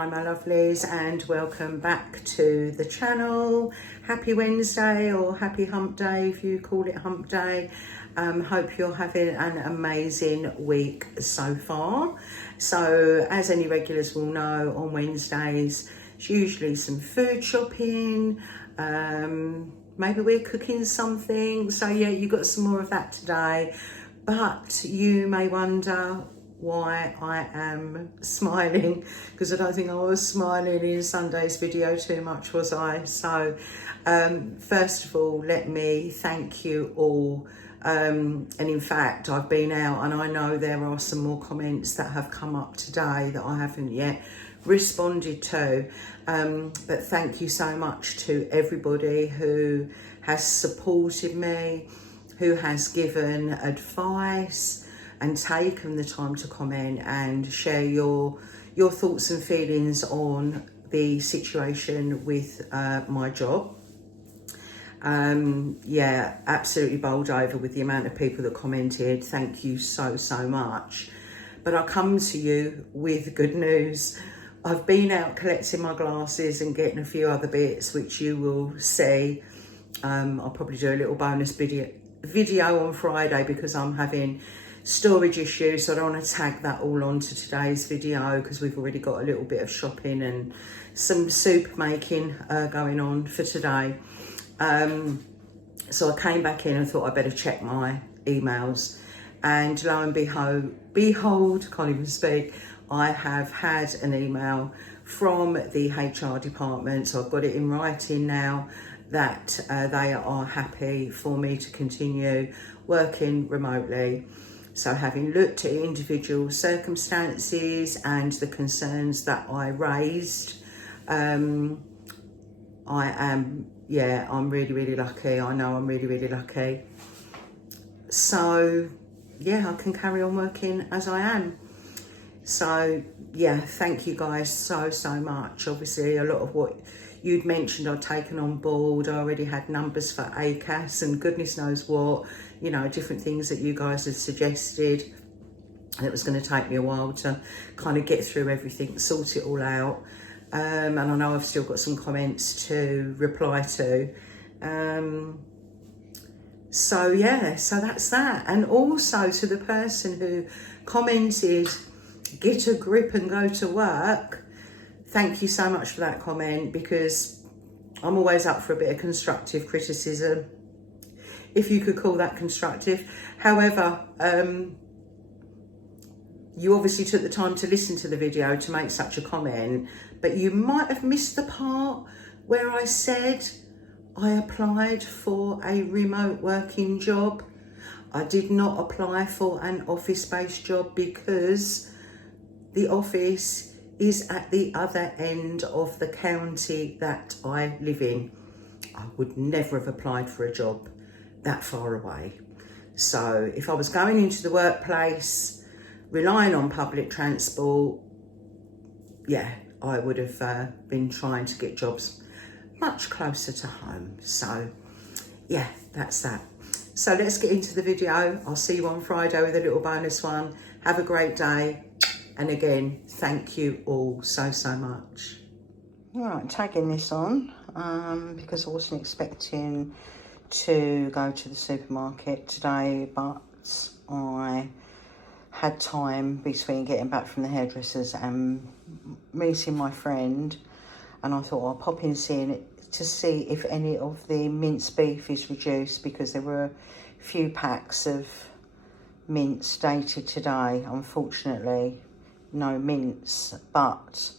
Hi my lovelies, and welcome back to the channel. Happy Wednesday, or happy hump day if you call it hump day. Hope you're having an amazing week so far. So as any regulars will know, on Wednesdays it's usually some food shopping, maybe we're cooking something. So yeah, you got some more of that today. But you may wonder why I am smiling, because I don't think I was smiling in Sunday's video too much, was I? So first of all, let me thank you all. And in fact, I've been out and I know there are some more comments that have come up today that I haven't yet responded to. But thank you so much to everybody who has supported me, who has given advice and taken the time to comment and share your thoughts and feelings on the situation with my job. Yeah, absolutely bowled over with the amount of people that commented. Thank you so much. But I come to you with good news. I've been out collecting my glasses and getting a few other bits, which you will see. I'll probably do a little bonus video on Friday because I'm having storage issues, so I don't want to tag that all onto today's video because we've already got a little bit of shopping and some soup making going on for today. So I came back in and thought I better check my emails, and lo and behold, can't even speak, I have had an email from the HR department, so I've got it in writing now that they are happy for me to continue working remotely. So having looked at individual circumstances and the concerns that I raised, I'm really lucky. I know I'm really lucky. So yeah, I can carry on working as I am. So yeah, thank you guys so much. Obviously a lot of what you'd mentioned I'd taken on board. I already had numbers for ACAS and goodness knows what, you know, different things that you guys had suggested. And it was going to take me a while to kind of get through everything, sort it all out. And I know I've still got some comments to reply to. So yeah, so that's that. And also to the person who commented, get a grip and go to work. Thank you so much for that comment, because I'm always up for a bit of constructive criticism, if you could call that constructive. However, you obviously took the time to listen to the video to make such a comment, but you might have missed the part where I said I applied for a remote working job. I did not apply for an office-based job because the office is at the other end of the county that I live in. I would never have applied for a job that far away. So if I was going into the workplace, relying on public transport, yeah, I would have been trying to get jobs much closer to home. So yeah, that's that. So let's get into the video. I'll see you on Friday with a little bonus one. Have a great day. And again, thank you all so much. All right, tagging this on because I wasn't expecting to go to the supermarket today, but I had time between getting back from the hairdressers and meeting my friend, and I thought I'll pop in to see if any of the minced beef is reduced, because there were a few packs of mince dated today. Unfortunately, no mince, but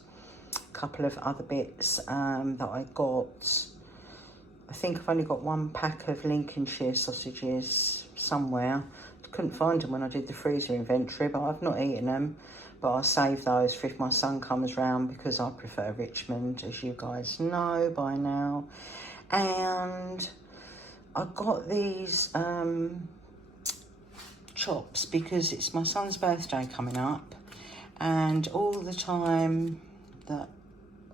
a couple of other bits that I got. I think I've only got one pack of Lincolnshire sausages somewhere. Couldn't find them when I did the freezer inventory, but I've not eaten them. But I'll save those for if my son comes round, because I prefer Richmond, as you guys know by now. And I got these chops because it's my son's birthday coming up. And all the time that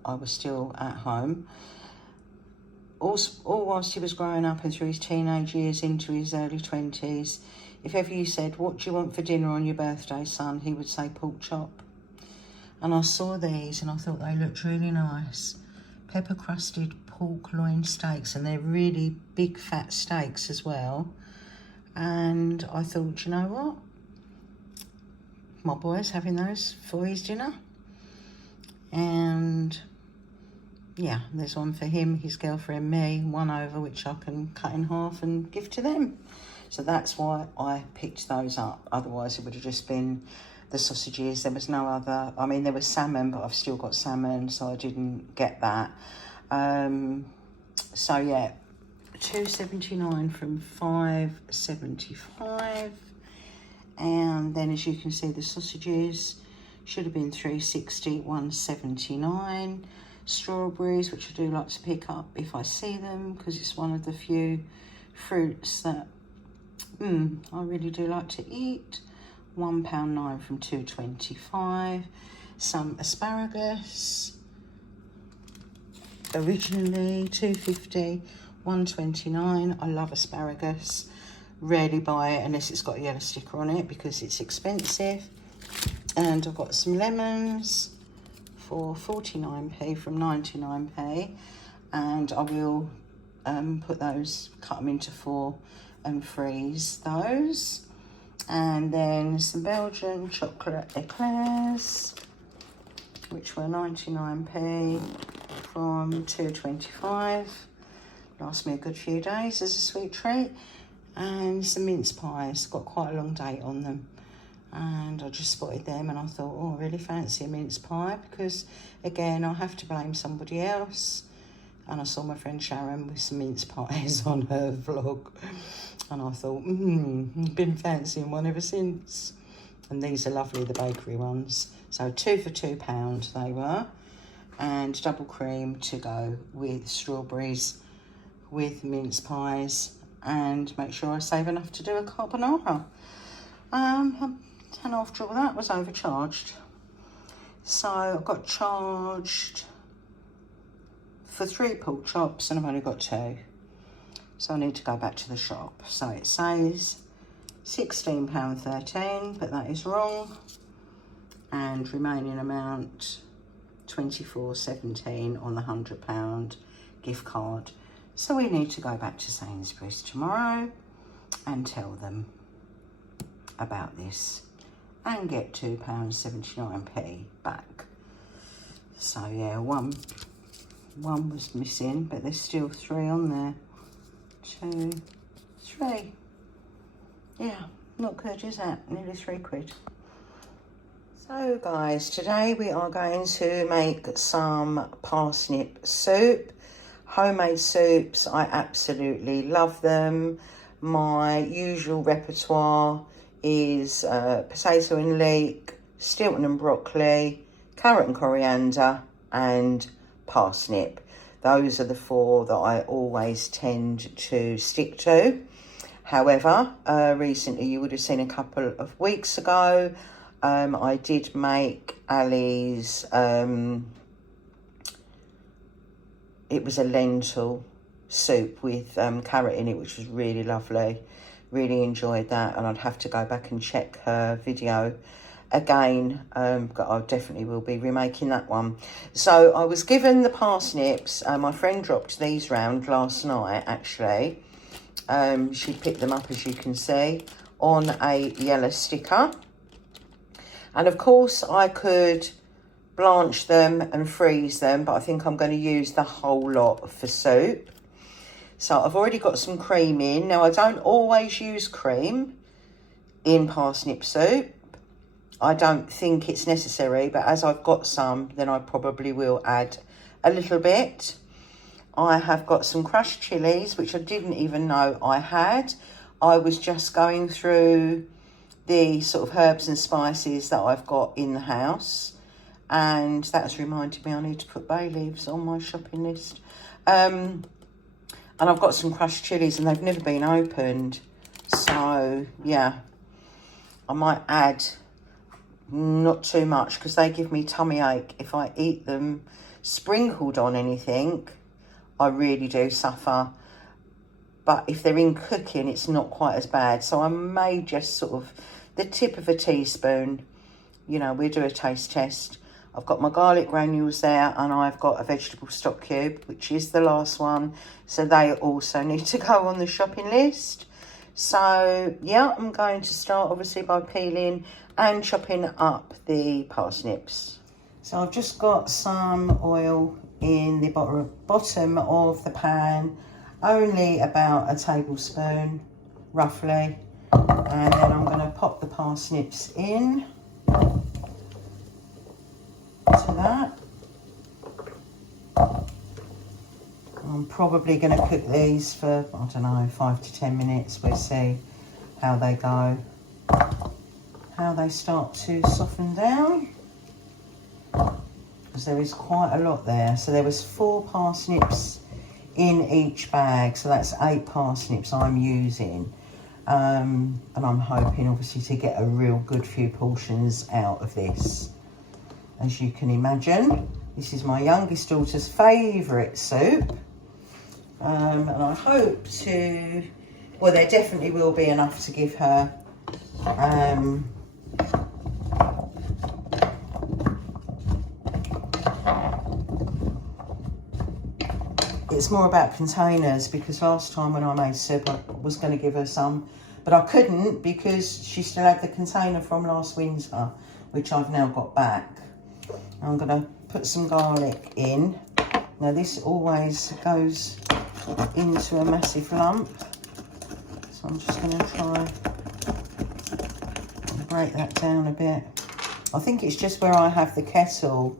I was still at home, all whilst he was growing up and through his teenage years into his early 20s, if ever you said, what do you want for dinner on your birthday, son? He would say pork chop. And I saw these and I thought they looked really nice. Pepper crusted pork loin steaks, and they're really big fat steaks as well. And I thought, you know what? My boy's having those for his dinner. And yeah, there's one for him, his girlfriend, me, one over which I can cut in half and give to them. So that's why I picked those up. Otherwise it would have just been the sausages. There was no other, I mean, there was salmon, but I've still got salmon, so I didn't get that. So yeah, £2.79 from £5.75. And then, as you can see, the sausages should have been £3.60, £1.79. Strawberries, which I do like to pick up if I see them, because it's one of the few fruits that I really do like to eat. £1.09 from £2.25. Some asparagus, originally £2.50, £1.29. I love asparagus. Rarely buy it unless it's got a yellow sticker on it because it's expensive. And I've got some lemons for 49p from 99p, and I will put those, cut them into 4 and freeze those. And then some Belgian chocolate eclairs, which were 99p from 2.25. Last me a good few days as a sweet treat. And some mince pies, got quite a long date on them. And I just spotted them and I thought, oh, I really fancy a mince pie, because again, I have to blame somebody else. And I saw my friend Sharon with some mince pies on her vlog. And I thought, been fancying one ever since. And these are lovely, the bakery ones. So 2 for £2 they were. And double cream to go with strawberries, with mince pies. And make sure I save enough to do a carbonara. And after all that was overcharged. So I got charged for 3 pork chops and I've only got 2. So I need to go back to the shop. So it says £16.13, but that is wrong. And remaining amount £24.17 on the £100 gift card. So we need to go back to Sainsbury's tomorrow and tell them about this and get £2.79p back. So yeah, one was missing, but there's still 3 on there. 2, 3. Yeah, not good, is that? Nearly £3. So guys, today we are going to make some parsnip soup. Homemade soups, I absolutely love them. My usual repertoire is potato and leek, Stilton and broccoli, carrot and coriander, and parsnip. Those are the 4 that I always tend to stick to. However, recently, you would have seen a couple of weeks ago, I did make Ali's, it was a lentil soup with carrot in it, which was really lovely. Really enjoyed that, and I'd have to go back and check her video again. But I definitely will be remaking that one. So I was given the parsnips. My friend dropped these round last night, actually. She picked them up, as you can see, on a yellow sticker. And of course, I could blanch them and freeze them, but I think I'm going to use the whole lot for soup. So I've already got some cream in. Now, I don't always use cream in parsnip soup. I don't think it's necessary, but as I've got some, then I probably will add a little bit. I have got some crushed chilies, which I didn't even know I had. I was just going through the sort of herbs and spices that I've got in the house. And that's reminded me I need to put bay leaves on my shopping list. And I've got some crushed chilies and they've never been opened. So, yeah, I might add not too much because they give me tummy ache if I eat them sprinkled on anything. I really do suffer. But if they're in cooking, it's not quite as bad. So I may just sort of, the tip of a teaspoon, you know, we'll do a taste test. I've got my garlic granules there, and I've got a vegetable stock cube, which is the last one. So they also need to go on the shopping list. So yeah, I'm going to start obviously by peeling and chopping up the parsnips. So I've just got some oil in the bottom of the pan, only about a tablespoon roughly. And then I'm going to pop the parsnips in to that. I'm probably going to cook these for, I don't know, 5 to 10 minutes. We'll see how they go, how they start to soften down, because there is quite a lot there. So there was 4 parsnips in each bag, so that's 8 parsnips I'm using. And I'm hoping obviously to get a real good few portions out of this. As you can imagine, this is my youngest daughter's favourite soup. And I hope to, well, there definitely will be enough to give her. It's more about containers, because last time when I made soup, I was going to give her some, but I couldn't because she still had the container from last winter, which I've now got back. I'm going to put some garlic in. Now this always goes into a massive lump, so I'm just going to try and break that down a bit. I think it's just where I have the kettle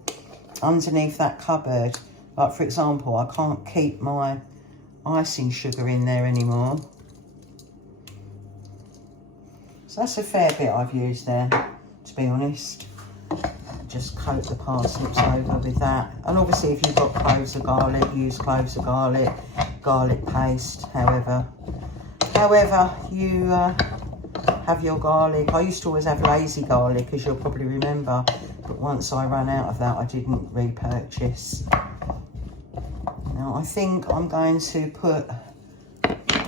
underneath that cupboard. Like, for example, I can't keep my icing sugar in there anymore. So that's a fair bit I've used there, to be honest. Just coat the parsnips over with that. And obviously, if you've got cloves of garlic, use cloves of garlic, garlic paste, however you have your garlic. I used to always have lazy garlic, as you'll probably remember. But once I ran out of that, I didn't repurchase. Now, I think I'm going to put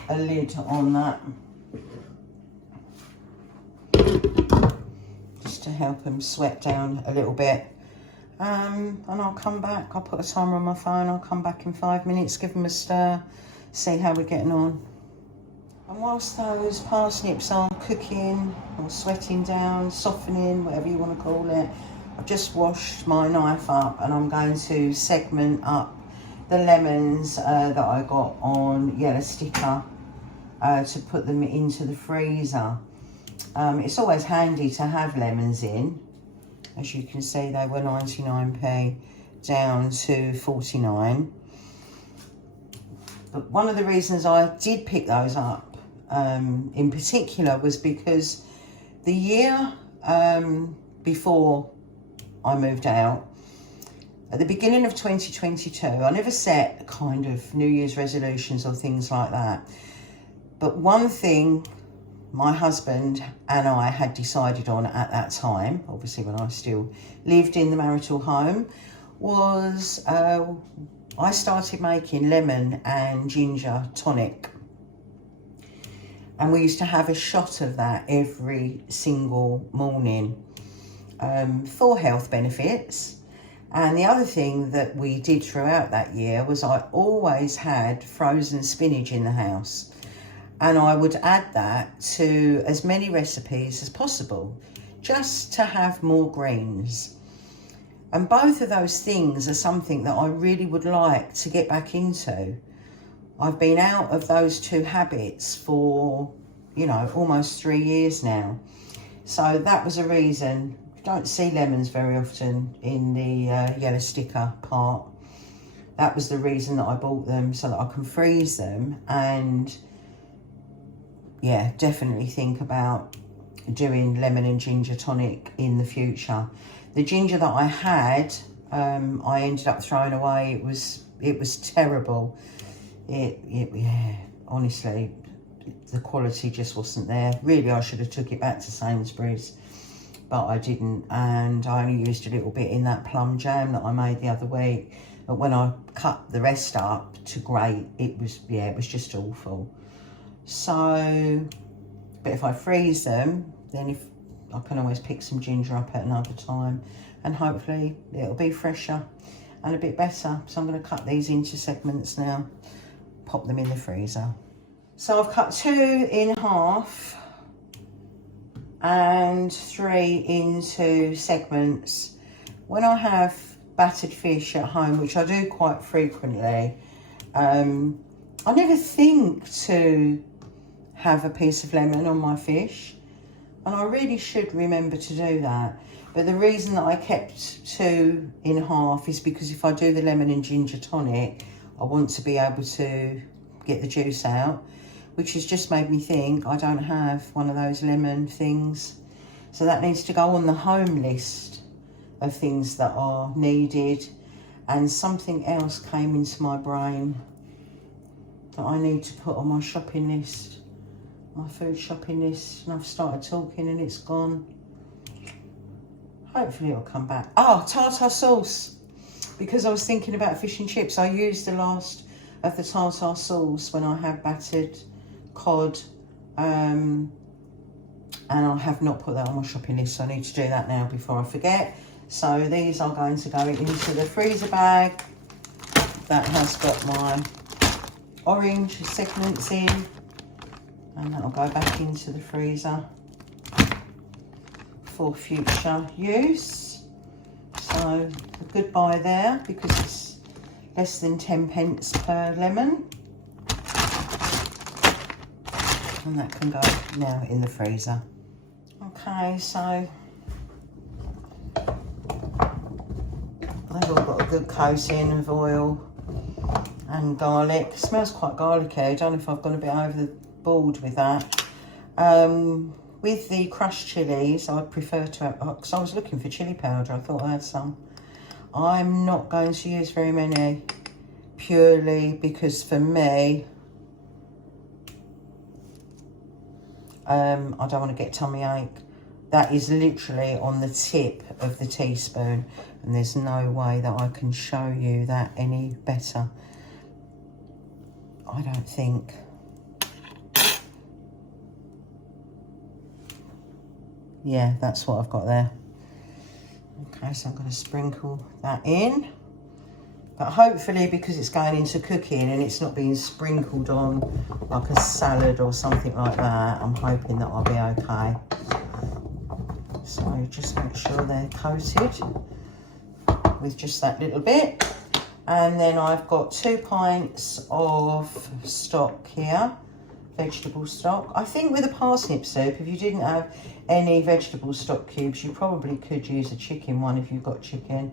a lid on that, just to help them sweat down a little bit. And I'll come back. I'll put a timer on my phone. I'll come back in 5 minutes, give them a stir, see how we're getting on. And whilst those parsnips are cooking or sweating down, softening, whatever you want to call it, I've just washed my knife up, and I'm going to segment up the lemons that I got on yellow sticker to put them into the freezer. It's always handy to have lemons in. As you can see, they were 99p down to 49. But one of the reasons I did pick those up in particular was because the year before I moved out, at the beginning of 2022, I never set kind of New Year's resolutions or things like that. But one thing my husband and I had decided on at that time, obviously when I still lived in the marital home, was I started making lemon and ginger tonic. And we used to have a shot of that every single morning for health benefits. And the other thing that we did throughout that year was I always had frozen spinach in the house. And I would add that to as many recipes as possible, just to have more greens. And both of those things are something that I really would like to get back into. I've been out of those two habits for, you know, almost 3 years now. So that was a reason. You don't see lemons very often in the yellow sticker part. That was the reason that I bought them, so that I can freeze them. And yeah, definitely think about doing lemon and ginger tonic in the future. The ginger that I had, I ended up throwing away. It was terrible. Yeah, honestly, the quality just wasn't there. Really, I should have took it back to Sainsbury's, but I didn't. And I only used a little bit in that plum jam that I made the other week. But when I cut the rest up to grate, it was just awful. So, but if I freeze them, then I can always pick some ginger up at another time. and hopefully it'll be fresher and a bit better. So I'm going to cut these into segments now, pop them in the freezer. So I've cut 2 in half and 3 into segments. When I have battered fish at home, which I do quite frequently, I never think to have a piece of lemon on my fish, and I really should remember to do that. But the reason that I kept 2 in half is because if I do the lemon and ginger tonic, I want to be able to get the juice out, which has just made me think I don't have one of those lemon things. So that needs to go on the home list of things that are needed. And something else came into my brain that I need to put on my shopping list, my food shopping list, and I've started talking and it's gone. Hopefully it'll come back. Oh, tartar sauce. Because I was thinking about fish and chips, I used the last of the tartar sauce when I had battered cod, and I have not put that on my shopping list, so I need to do that now before I forget. So these are going to go into the freezer bag that has got my orange segments in, and that'll go back into the freezer for future use. So a good buy there, because it's less than 10 pence per lemon. And that can go now in the freezer. Okay, so they've all got a good coating of oil and garlic. It smells quite garlicky. I don't know if I've gone a bit over the board with that. With the crushed chilies, I would prefer to have, because I was looking for chili powder, I thought I had some. I'm not going to use very many, purely because for me, I don't want to get tummy ache. That is literally on the tip of the teaspoon, and there's no way that I can show you that any better, I don't think. Yeah, that's what I've got there. Okay, so I'm going to sprinkle that in. But hopefully, because it's going into cooking and it's not being sprinkled on like a salad or something like that, I'm hoping that I'll be okay. So just make sure they're coated with just that little bit. And then I've got 2 pints of stock here, vegetable stock. I think with a parsnip soup, if you didn't have any vegetable stock cubes, you probably could use a chicken one if you've got chicken.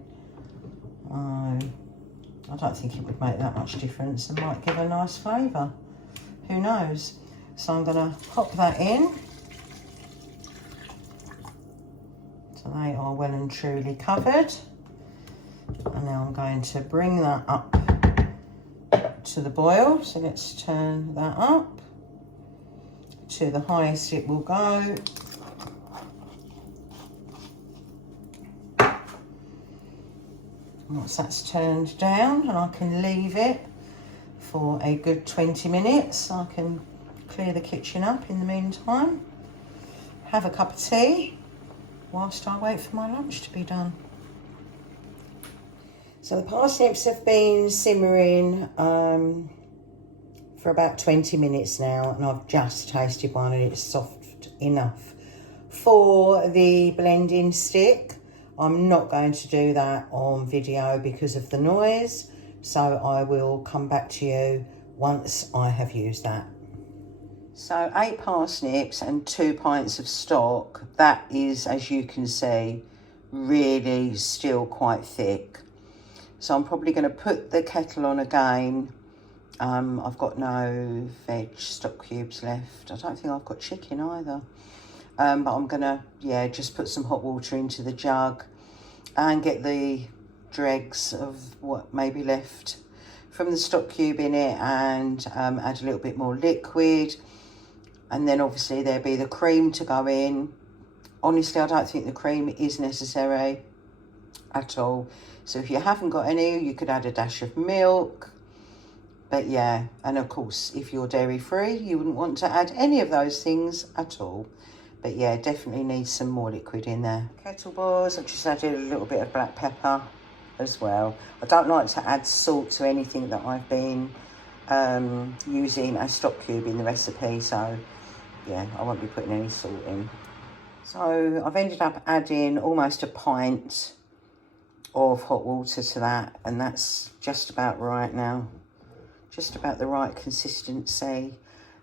I don't think it would make that much difference and might give a nice flavour. Who knows? So I'm going to pop that in. So they are well and truly covered. And now I'm going to bring that up to the boil. So let's turn that up to the highest it will go. Once that's turned down, and I can leave it for a good 20 minutes. I can clear the kitchen up in the meantime, have a cup of tea whilst I wait for my lunch to be done. So the parsnips have been simmering for about 20 minutes now, and I've just tasted one and it's soft enough for the blending stick. I'm not going to do that on video because of the noise, so I will come back to you once I have used that. So 8 parsnips and 2 pints of stock. That is, as you can see, really still quite thick. So I'm probably going to put the kettle on again. I've got no veg stock cubes left. I don't think I've got chicken either. But I'm going to, yeah, just put some hot water into the jug and get the dregs of what may be left from the stock cube in it, and add a little bit more liquid. And then obviously there'll be the cream to go in. Honestly, I don't think the cream is necessary at all. So if you haven't got any, you could add a dash of milk. But yeah, and of course, if you're dairy free, you wouldn't want to add any of those things at all. But yeah, definitely needs some more liquid in there. Kettle boils, I've just added a little bit of black pepper as well. I don't like to add salt to anything that I've been using a stock cube in the recipe, so yeah, I won't be putting any salt in. So I've ended up adding almost a pint of hot water to that, and that's just about right now. Just about the right consistency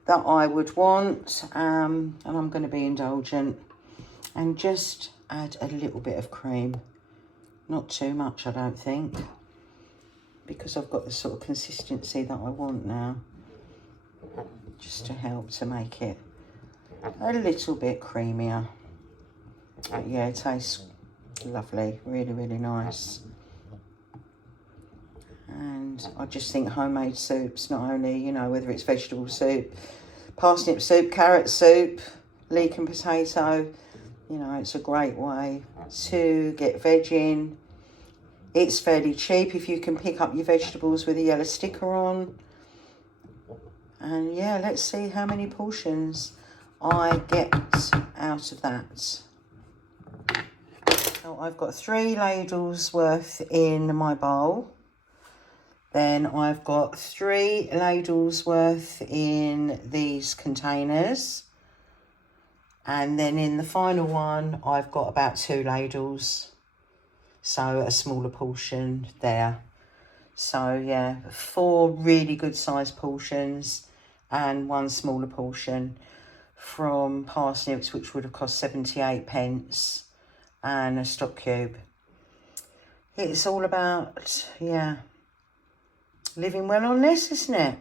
that I would want, and I'm going to be indulgent and just add a little bit of cream. Not too much, I don't think, because I've got the sort of consistency that I want now, just to help to make it a little bit creamier. But yeah, it tastes lovely, really, really nice. And I just think homemade soups, not only, you know, whether it's vegetable soup, parsnip soup, carrot soup, leek and potato, you know, it's a great way to get veg in. It's fairly cheap if you can pick up your vegetables with a yellow sticker on. And yeah, let's see how many portions I get out of that. So I've got 3 ladles worth in my bowl. Then I've got 3 ladles worth in these containers. And then in the final one, I've got about 2 ladles. So a smaller portion there. So yeah, 4 really good sized portions and 1 smaller portion from parsnips, which would have cost 78p, and a stock cube. It's all about, yeah, living well on less, isn't it?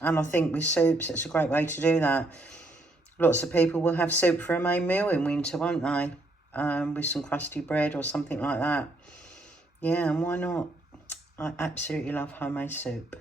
And I think with soups, it's a great way to do that. Lots of people will have soup for a main meal in winter, won't they? With some crusty bread or something like that. Yeah, and why not? I absolutely love homemade soup.